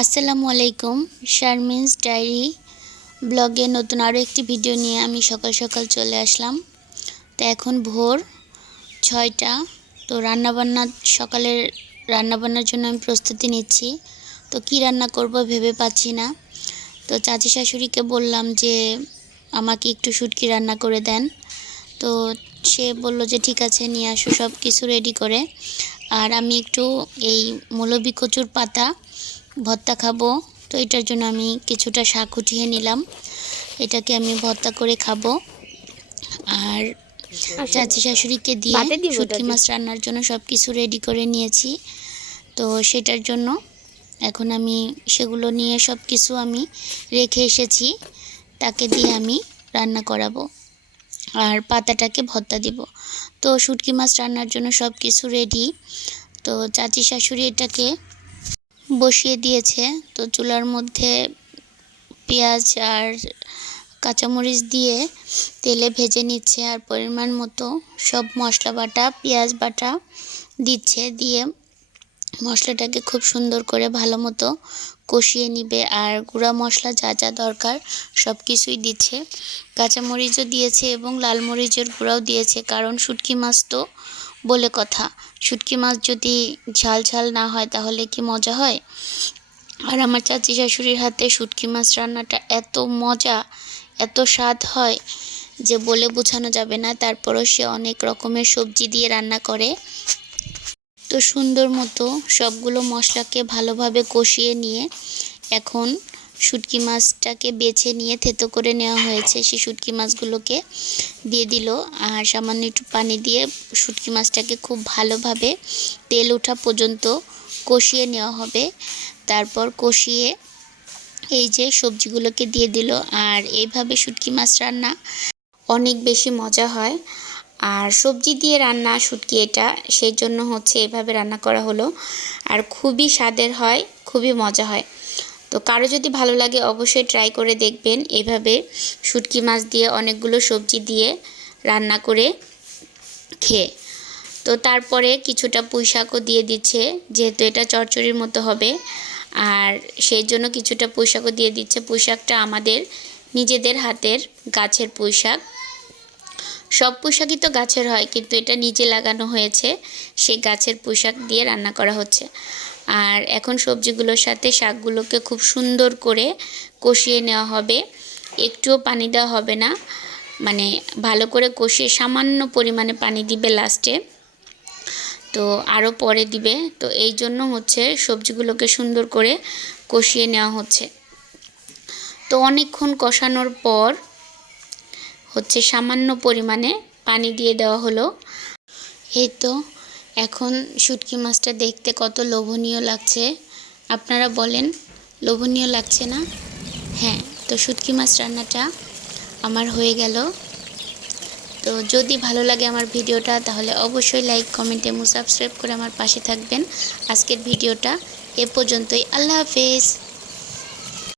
আসসালামু আলাইকুম, শারমিনস ডায়েরি ব্লগে নতুন আরও একটি ভিডিও নিয়ে আমি সকাল সকাল চলে আসলাম। তো এখন ভোর ছয়টা, তো রান্নাবান্না, সকালের রান্নাবান্নার জন্য আমি প্রস্তুতি নিচ্ছি। তো কি রান্না করব ভেবে পাচ্ছি না। তো চাচি শাশুড়িকে বললাম যে আমাকে একটু শুটকি রান্না করে দেন। তো সে বলল যে ঠিক আছে, নিয়ে আসো সব কিছু রেডি করে। আর আমি একটু এই মৌলবি কচুর পাতা ভর্তা খাব। তো এটার জন্য আমি কিছুটা শাক উঠিয়ে নিলাম। এটাকে আমি ভর্তা করে খাব। আর চাচি শাশুড়িকে দিয়ে শুটকি মাছ রান্নার জন্য সব কিছু রেডি করে নিয়েছি। তো সেটার জন্য এখন আমি সেগুলো নিয়ে সব কিছু আমি রেখে এসেছি। তাকে দিয়ে আমি রান্না করাবো। আর পাতাটাকে ভর্তা দিব। তো শুটকি মাছ রান্নার জন্য সব কিছু রেডি তো চাচি শাশুড়ি এটাকে বসিয়ে দিয়েছে। তো চুলার মধ্যে পেঁয়াজ আর কাঁচামরিচ দিয়ে তেলে ভেজে নিচ্ছে আর পরিমাণ মতো সব মশলা বাটা, পেঁয়াজ বাটা দিচ্ছে দিয়ে মশলাটাকে খুব সুন্দর করে ভালো মতো কষিয়ে নিবে আর গুঁড়া মশলা যা যা দরকার সব কিছুই দিচ্ছে। কাঁচামরিচও দিয়েছে এবং লাল মরিচের গুঁড়াও দিয়েছে কারণ শুটকি মাছ তো বলে কথা। শুটকি মাছ যদি ঝাল ঝাল না হয় তাহলে কি মজা হয়? আর আমার চাচি শাশুড়ির হাতে শুটকি মাছ রান্নাটা এত মজা, এত স্বাদ হয় যে বলে বোঝানো যাবে না। তারপরও সে অনেক রকমের সবজি দিয়ে রান্না করে। তো সুন্দর মতো সবগুলো মশলাকে ভালোভাবে কষিয়ে নিয়ে এখন শুটকি মাছটাকে বেছে নিয়ে থেতো করে নেওয়া হয়েছে। সেই শুটকি মাছগুলোকে দিয়ে দিল আর সামান্য একটু পানি দিয়ে শুটকি মাছটাকে খুব ভালোভাবে তেল ওঠা পর্যন্ত কষিয়ে নেওয়া হবে। তারপর কষিয়ে এই যে সবজিগুলোকে দিয়ে দিল আর এইভাবে শুটকি মাছ রান্না অনেক বেশি মজা হয়। আর সবজি দিয়ে রান্না শুটকি এটা, সেই জন্য হচ্ছে এভাবে রান্না করা হলো। আর খুবই স্বাদের হয়, খুবই মজা হয়। তো কারও যদি ভালো লাগে অবশ্যই ট্রাই করে দেখবেন। এভাবে শুটকি মাছ দিয়ে অনেকগুলো সবজি দিয়ে রান্না করে খেয়ে। তো তারপরে কিছুটা পুঁই শাকও দিয়ে দিচ্ছে, যেহেতু এটা চচ্চড়ির মতো হবে। আর সেই জন্য কিছুটা পুঁই শাকও দিয়ে দিচ্ছে। পুঁই শাকটা আমাদের নিজেদের হাতের গাছের পুঁই শাক সব পোশাকই তো গাছের হয়, কিন্তু এটা নিজে লাগানো হয়েছে। সেই গাছের পোশাক দিয়ে রান্না করা হচ্ছে। আর এখন সবজিগুলোর সাথে শাকগুলোকে খুব সুন্দর করে কষিয়ে নেওয়া হবে। একটুও পানি দেওয়া হবে না। মানে ভালো করে কষিয়ে সামান্য পরিমাণে পানি দিবে লাস্টে। তো আরও পরে দিবে। তো এই জন্য হচ্ছে সবজিগুলোকে সুন্দর করে কষিয়ে নেওয়া হচ্ছে। তো অনেকক্ষণ কষানোর পর হচ্ছে সামান্য পরিমাণে পানি দিয়ে দেওয়া হলো। এই তো এখন শুটকি মাছটা দেখতে কত লোভনীয় লাগছে। আপনারা বলেন, লোভনীয় লাগছে না? হ্যাঁ তো শুটকি মাছ রান্নাটা আমার হয়ে গেল। তো যদি ভালো লাগে আমার ভিডিওটা, তাহলে অবশ্যই লাইক কমেন্ট এবং সাবস্ক্রাইব করে আমার পাশে থাকবেন। আজকের ভিডিওটা এ পর্যন্তই। আল্লাহ হাফেজ।